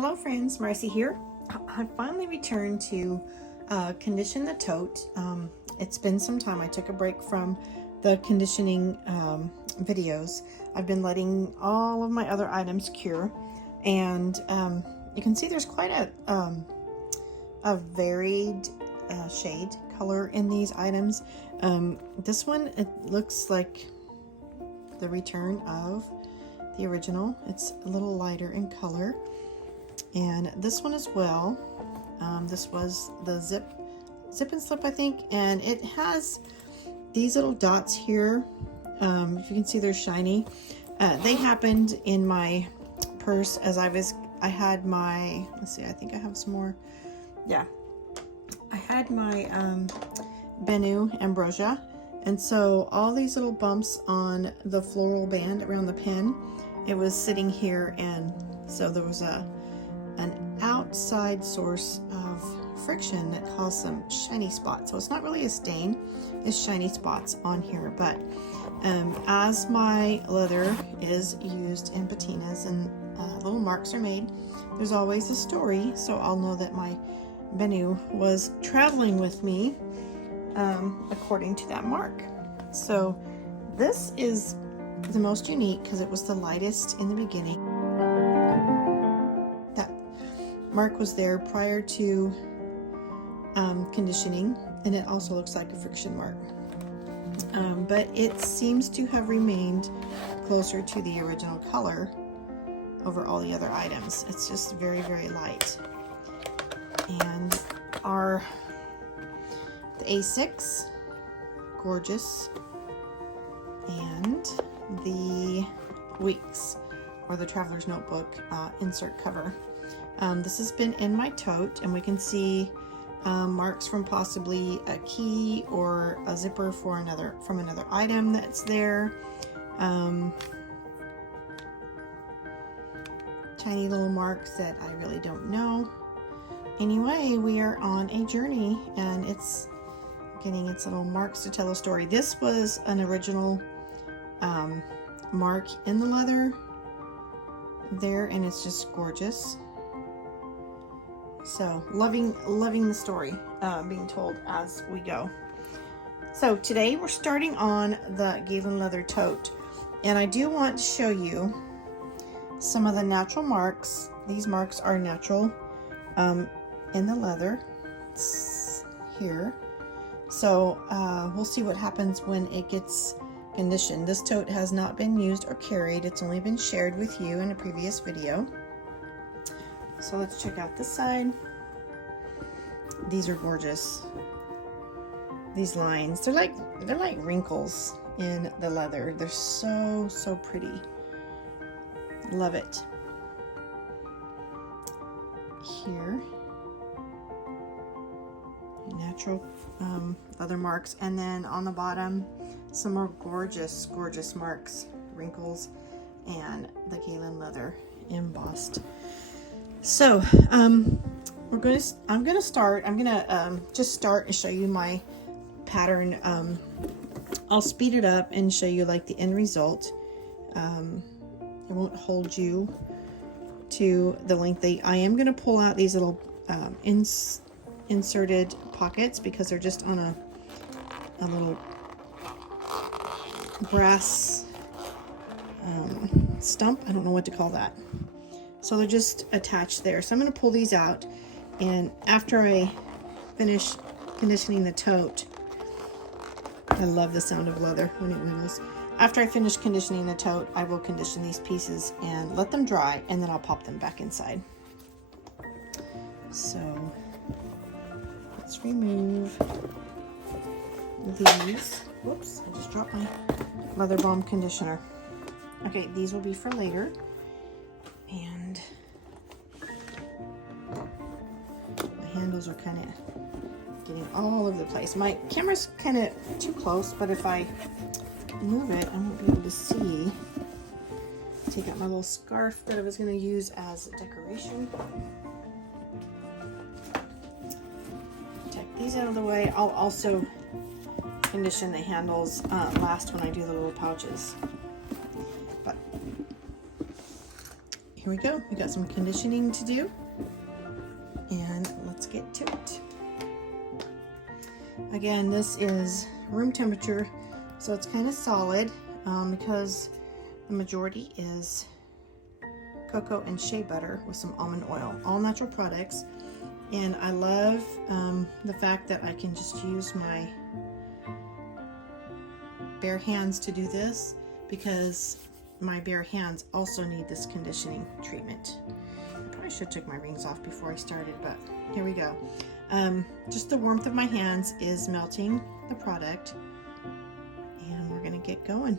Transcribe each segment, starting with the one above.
Hello friends, Marcy here. I finally returned to condition the tote. It's been some time. I took a break from the conditioning videos. I've been letting all of my other items cure, and you can see there's quite a varied shade color in these items. This one, it looks like the return of the original. It's a little lighter in color, and this one as well. This was the zip and slip, I think, and it has these little dots here. If you can see, they're shiny. They happened in my purse as I had my, let's see, I think I have some more. Yeah, I had my Bennu ambrosia, and so all these little bumps on the floral band around the pen, it was sitting here, and so there was an outside source of friction that caused some shiny spots. So it's not really a stain, it's shiny spots on here. But as my leather is used in patinas and little marks are made, there's always a story, so I'll know that my Bennu was traveling with me according to that mark. So this is the most unique because it was the lightest in the beginning. That mark was there prior to conditioning, and it also looks like a friction mark, but it seems to have remained closer to the original color over all the other items. It's just very, very light. And the A6, gorgeous, and the Weeks, or the Traveler's Notebook insert cover. This has been in my tote, and we can see marks from possibly a key or a zipper from another item that's there. Tiny little marks that I really don't know. Anyway, we are on a journey, and it's getting its little marks to tell a story. This was an original mark in the leather there, and it's just gorgeous. So loving the story being told as we go. So today we're starting on the Galen Leather Tote, and I do want to show you some of the natural marks. These marks are natural in the leather. It's here. So we'll see what happens when it gets conditioned. This tote has not been used or carried. It's only been shared with you in a previous video. So let's check out this side. These are gorgeous. These lines, they're like wrinkles in the leather. They're so pretty. Love it. Here, natural leather marks, and then on the bottom some more gorgeous marks, wrinkles, and the Galen leather embossed. So I'm gonna just start and show you my pattern. I'll speed it up and show you like the end result. I won't hold you to the length. I am gonna pull out these little inserted pockets because they're just on a little brass stump. I don't know what to call that. So they're just attached there. So I'm going to pull these out, and after I finish conditioning the tote, I love the sound of leather when it wiggles. After I finish conditioning the tote, I will condition these pieces and let them dry, and then I'll pop them back inside. So let's remove these. Whoops, I just dropped my leather balm conditioner. Okay, these will be for later. And my handles are kind of getting all over the place. My camera's kind of too close, but if I move it, I won't be able to see. Take out my little scarf that I was going to use as decoration. Take these out of the way. I'll also condition the handles last when I do the little pouches. But here we go. We got some conditioning to do, and let's get to it. Again, this is room temperature, so it's kind of solid because the majority is cocoa and shea butter with some almond oil, all natural products. And I love the fact that I can just use my bare hands to do this, because my bare hands also need this conditioning treatment. I probably should have took my rings off before I started, but here we go. Just the warmth of my hands is melting the product, and we're gonna get going.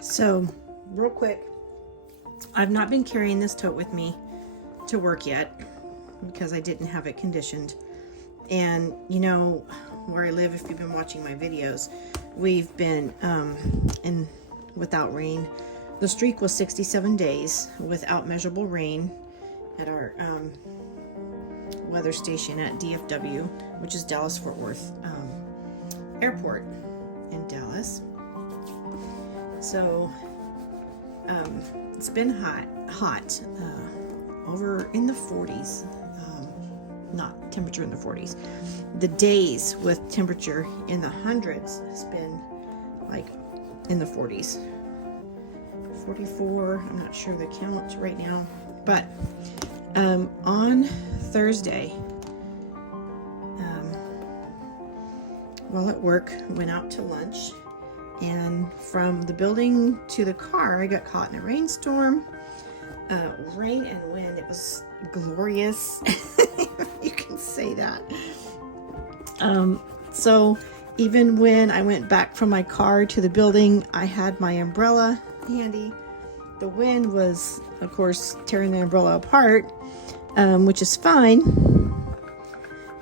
So, real quick, I've not been carrying this tote with me to work yet because I didn't have it conditioned. And you know, where I live, if you've been watching my videos, we've been without rain. The streak was 67 days without measurable rain at our weather station at DFW, which is Dallas Fort Worth Airport in Dallas. So it's been hot, over in the 40s, not temperature in the 40s. The days with temperature in the hundreds has been like in the 40s. 44, I'm not sure the count right now, but on Thursday, while at work, went out to lunch. And from the building to the car, I got caught in a rainstorm, rain and wind. It was glorious. You can say that. So even when I went back from my car to the building, I had my umbrella handy. The wind was, of course, tearing the umbrella apart, which is fine.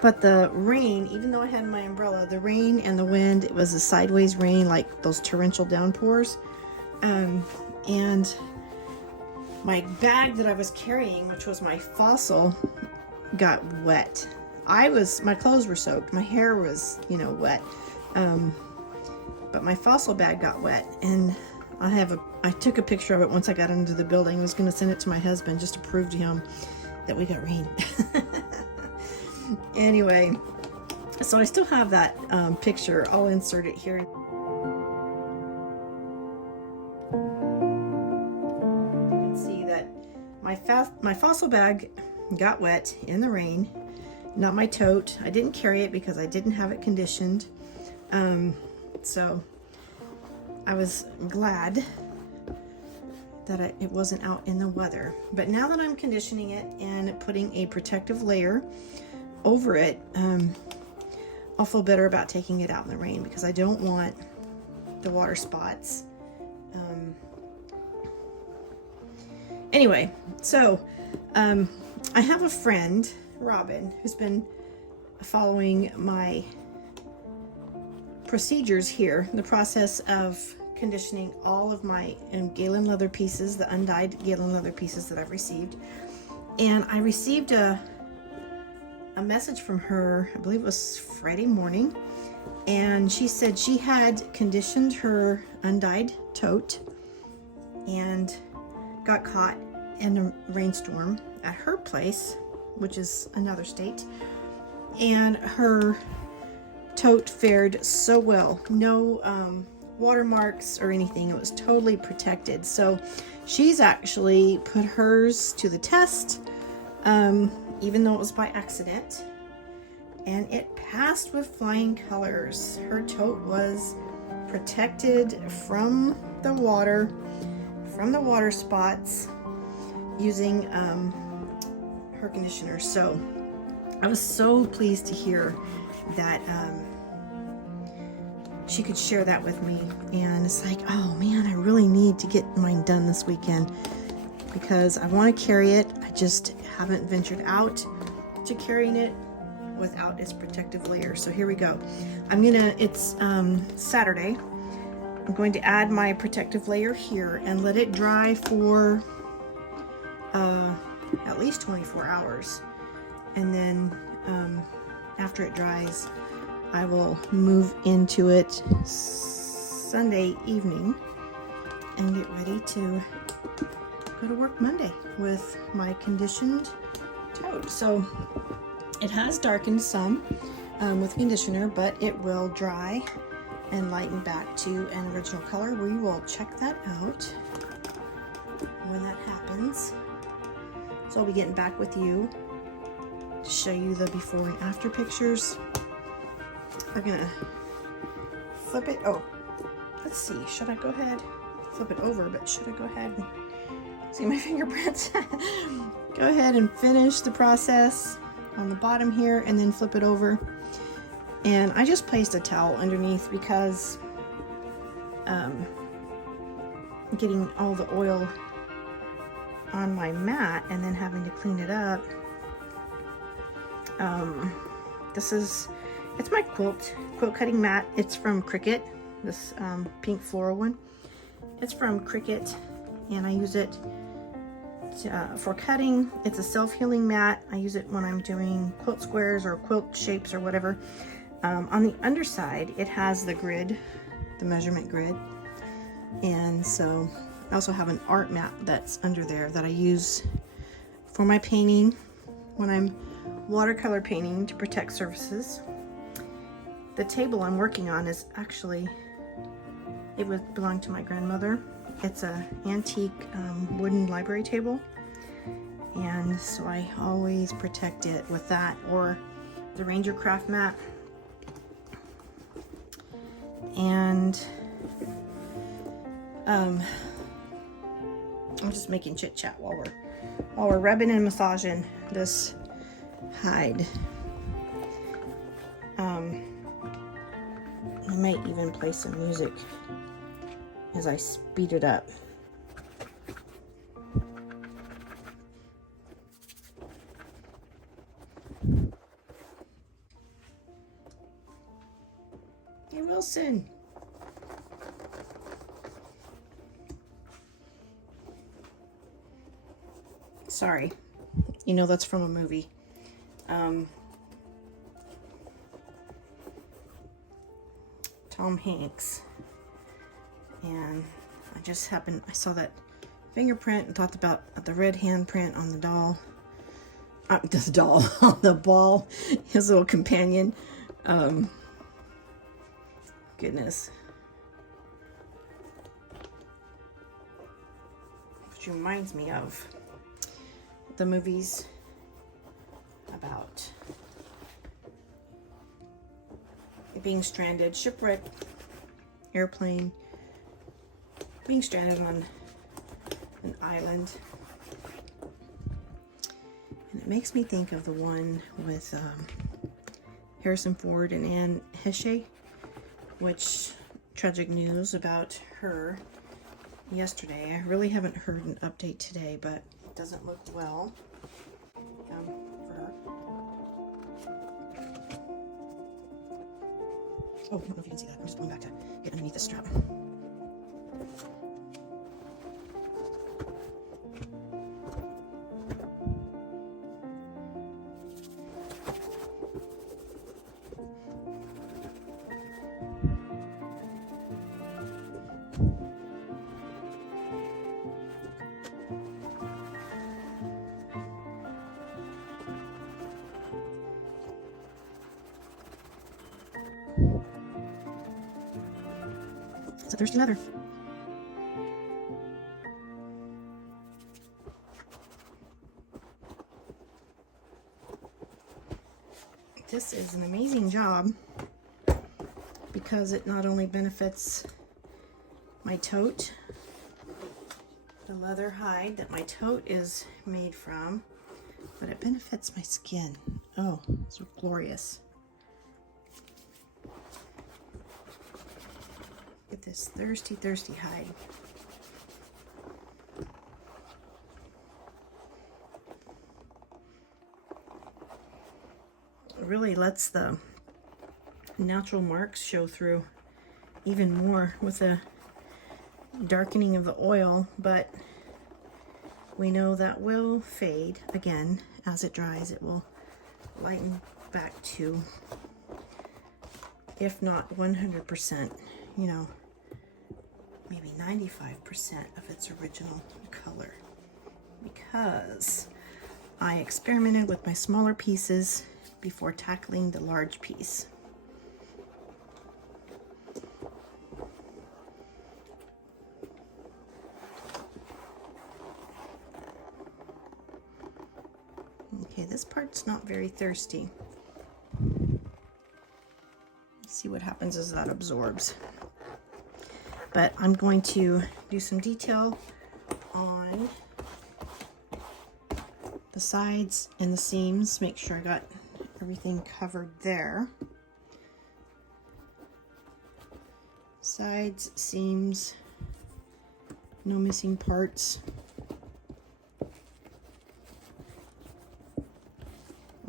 But the rain, even though I had my umbrella, the rain and the wind, it was a sideways rain, like those torrential downpours. And my bag that I was carrying, which was my fossil, got wet. My clothes were soaked. My hair was, wet. But my fossil bag got wet. And I took a picture of it once I got into the building. I was going to send it to my husband just to prove to him that we got rain. Anyway, so I still have that picture. I'll insert it here. You can see that my fossil bag got wet in the rain, not my tote. I didn't carry it because I didn't have it conditioned. So I was glad that it wasn't out in the weather. But now that I'm conditioning it and putting a protective layer over it, I'll feel better about taking it out in the rain, because I don't want the water spots. Anyway, so I have a friend, Robin, who's been following my procedures here, the process of conditioning all of my Galen leather pieces, the undyed Galen leather pieces that I've received. And I received a message from her, I believe it was Friday morning, and she said she had conditioned her undyed tote and got caught in a rainstorm at her place, which is another state, and her tote fared so well. No watermarks or anything. It was totally protected. So she's actually put hers to the test, even though it was by accident, and it passed with flying colors. Her tote was protected from the water spots, using her conditioner. So I was so pleased to hear that she could share that with me, and it's like, oh man, I really need to get mine done this weekend, because I want to carry it. I just haven't ventured out to carrying it without its protective layer. So here we go. It's Saturday. I'm going to add my protective layer here and let it dry for at least 24 hours. And then after it dries, I will move into it Sunday evening and get ready to go to work Monday with my conditioned tote. So it has darkened some with conditioner, but it will dry and lighten back to an original color. We will check that out when that happens. So I'll be getting back with you to show you the before and after pictures. We're gonna flip it. Oh, let's see. Should I go ahead? Flip it over, but should I go ahead and see my fingerprints? Go ahead and finish the process on the bottom here and then flip it over. And I just placed a towel underneath because getting all the oil on my mat and then having to clean it up. It's my quilt cutting mat. It's from Cricut, this pink floral one. It's from Cricut, and I use it for cutting. It's a self-healing mat. I use it when I'm doing quilt squares or quilt shapes or whatever. On the underside, it has the grid, the measurement grid. And so I also have an art mat that's under there that I use for my painting when I'm watercolor painting to protect surfaces. The table I'm working on is actually, it would belong to my grandmother. It's a antique wooden library table. And so I always protect it with that or the Ranger craft mat. And I'm just making chit chat while we're rubbing and massaging this hide. I might even play some music as I speed it up. Hey, Wilson. Sorry. You know that's from a movie. Tom Hanks. And I saw that fingerprint and thought about the red handprint on the doll. On the ball, his little companion. Goodness. Which reminds me of the movies about being stranded, shipwreck, airplane, being stranded on an island. And it makes me think of the one with Harrison Ford and Anne Heche, which tragic news about her yesterday. I really haven't heard an update today, but it doesn't look well for her. Oh, I don't know if you can see that. I'm just going back to get underneath the strap. It's a thirsty leather. This is an amazing job because it not only benefits my tote, the leather hide that my tote is made from, but it benefits my skin. Oh, it's glorious. Look at this thirsty, thirsty hide. Real really lets the natural marks show through even more with the darkening of the oil, but we know that will fade again as it dries. It will lighten back to, if not 100%, you know, maybe 95% of its original color, because I experimented with my smaller pieces before tackling the large piece. Okay, this part's not very thirsty. See what happens as that absorbs. But I'm going to do some detail on the sides and the seams, make sure I got everything covered there. Sides, seams, no missing parts.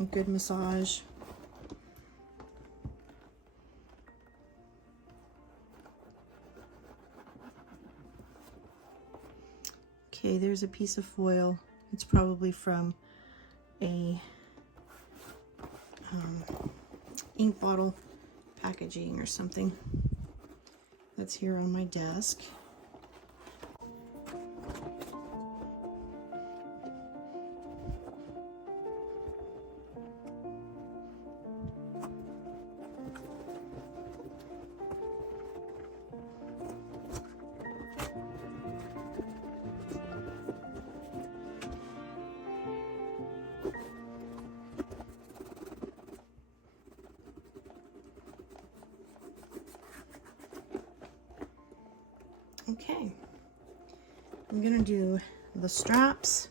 A good massage. Okay, there's a piece of foil. It's probably from a ink bottle packaging or something that's here on my desk. Okay, I'm gonna do the straps.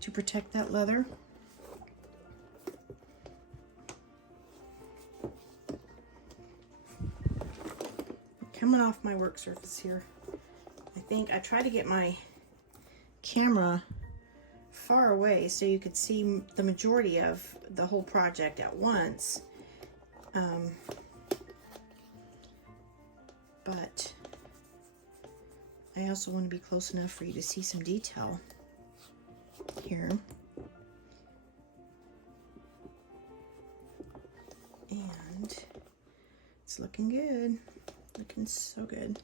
To protect that leather. Coming off my work surface here. I think I tried to get my camera far away so you could see the majority of the whole project at once. But I also want to be close enough for you to see some detail here. And it's looking good. Looking so good.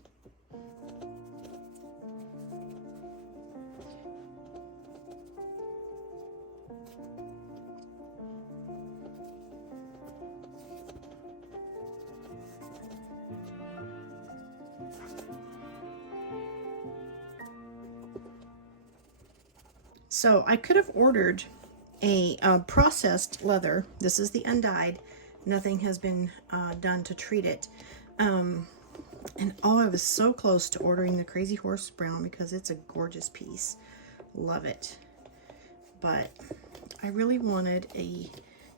So I could have ordered a processed leather. This is the undyed. Nothing has been done to treat it. And oh, I was so close to ordering the Crazy Horse Brown because it's a gorgeous piece. Love it. But I really wanted a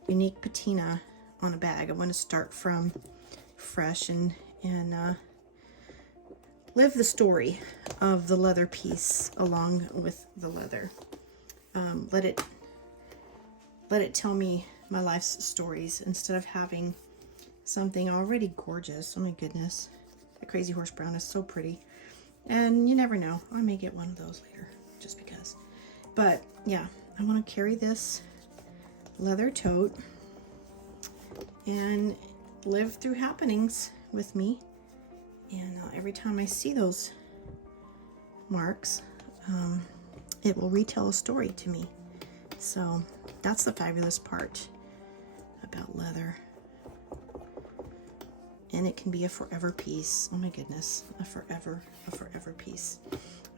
unique patina on a bag. I want to start from fresh and live the story of the leather piece along with the leather. Let it tell me my life's stories instead of having something already gorgeous. Oh my goodness. The Crazy Horse Brown is so pretty. And you never know. I may get one of those later, just because. But yeah, I want to carry this leather tote and live through happenings with me. And every time I see those marks, it will retell a story to me. So that's the fabulous part about leather. And it can be a forever piece. Oh my goodness, a forever piece.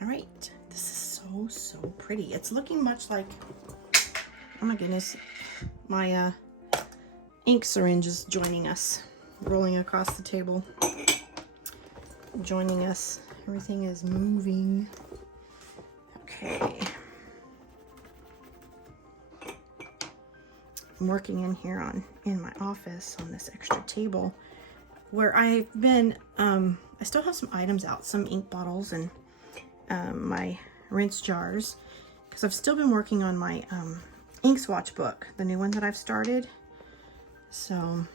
All right, this is so pretty. It's looking much like, oh my goodness, my ink syringe is joining us, rolling across the table, joining us. Everything is moving. Okay. I'm working in here in my office on this extra table where I've been, I still have some items out, some ink bottles and my rinse jars, because I've still been working on my ink swatch book, the new one that I've started. So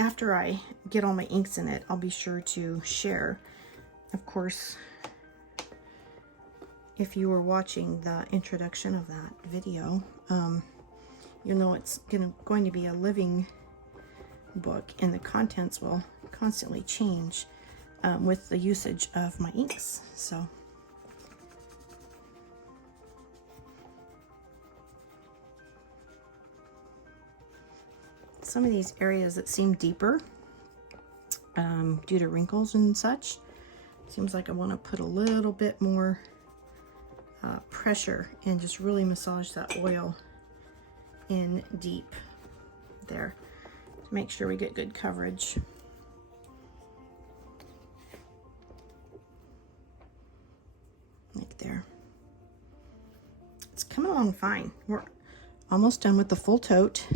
after I get all my inks in it, I'll be sure to share. Of course, if you were watching the introduction of that video, you'll know it's going to be a living book, and the contents will constantly change with the usage of my inks. So some of these areas that seem deeper due to wrinkles and such, seems like I want to put a little bit more pressure and just really massage that oil in deep there to make sure we get good coverage. Like there. It's coming along fine. We're almost done with the full tote.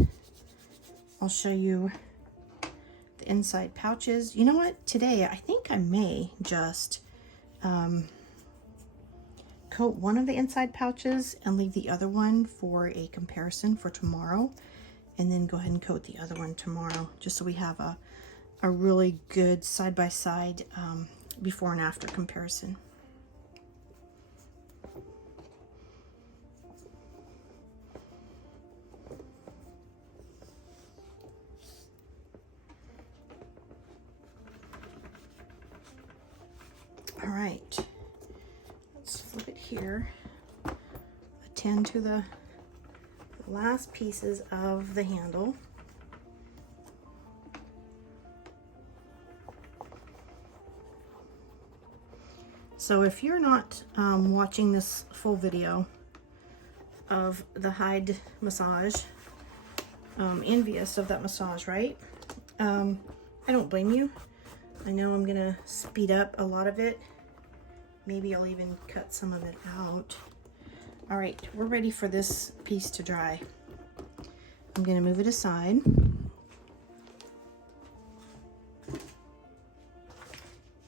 I'll show you the inside pouches. You know what? Today, I think I may just coat one of the inside pouches and leave the other one for a comparison for tomorrow, and then go ahead and coat the other one tomorrow, just so we have a really good side-by-side before and after comparison. All right, let's flip it here. Attend to the last pieces of the handle. So if you're not watching this full video of the hide massage, envious of that massage, right? I don't blame you. I know I'm gonna speed up a lot of it. Maybe I'll even cut some of it out. All right, we're ready for this piece to dry. I'm gonna move it aside.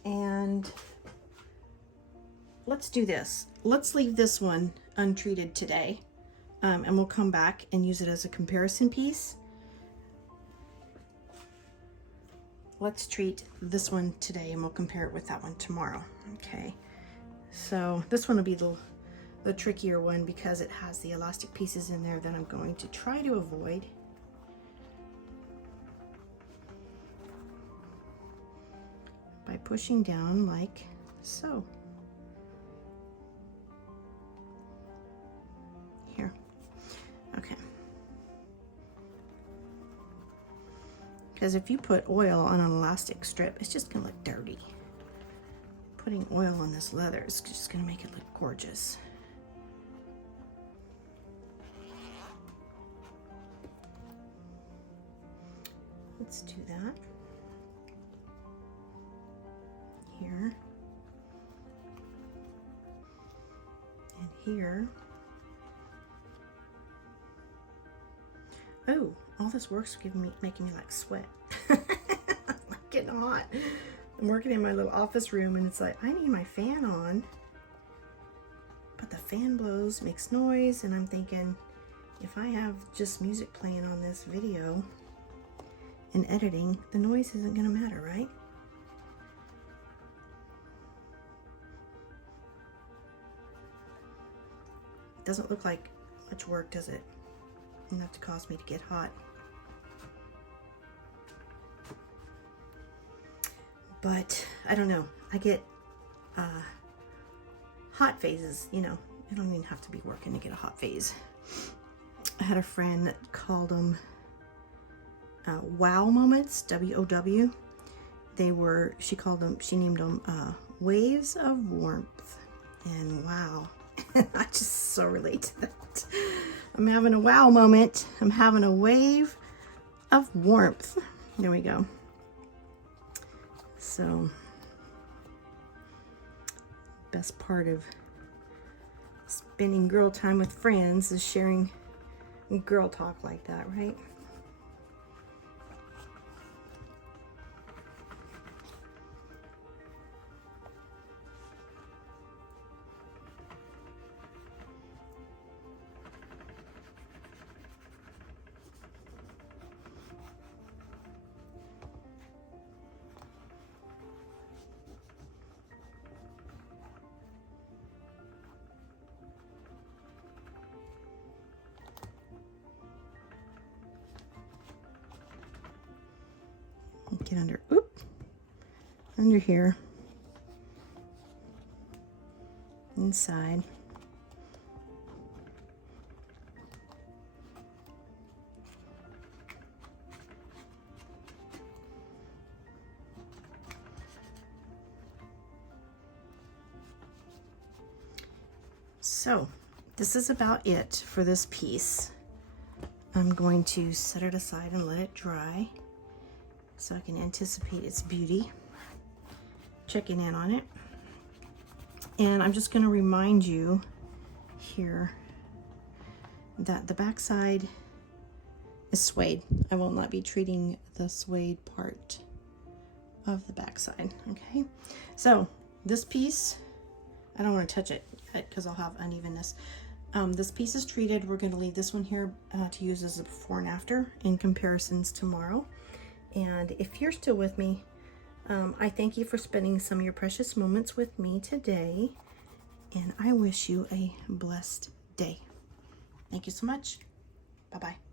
And let's do this. Let's leave this one untreated today, and we'll come back and use it as a comparison piece. Let's treat this one today and we'll compare it with that one tomorrow. Okay, so this one will be the trickier one because it has the elastic pieces in there that I'm going to try to avoid. By pushing down like so. Here. Okay. Because if you put oil on an elastic strip, it's just gonna look dirty. Putting oil on this leather is just gonna make it look gorgeous. Let's do that. Here. And here. Oh, all this work's making me like sweat. I'm like getting hot. I'm working in my little office room and it's like, I need my fan on. But the fan blows, makes noise, and I'm thinking, if I have just music playing on this video and editing, the noise isn't gonna matter, right? It doesn't look like much work, does it? Enough to cause me to get hot. But I don't know, I get hot phases, you know. I don't even have to be working to get a hot phase. I had a friend that called them wow moments, W-O-W. She named them waves of warmth. And wow, I just so relate to that. I'm having a wow moment. I'm having a wave of warmth. There we go. So, best part of spending girl time with friends is sharing girl talk like that, right? Get under here, inside. So this is about it for this piece. I'm going to set it aside and let it dry so I can anticipate its beauty, checking in on it. And I'm just going to remind you here that the back side is suede. I will not be treating the suede part of the back side. Okay, so this piece, I don't want to touch it yet because I'll have unevenness. This piece is treated. We're going to leave this one here to use as a before and after in comparisons tomorrow. And if you're still with me, I thank you for spending some of your precious moments with me today, and I wish you a blessed day. Thank you so much. Bye-bye.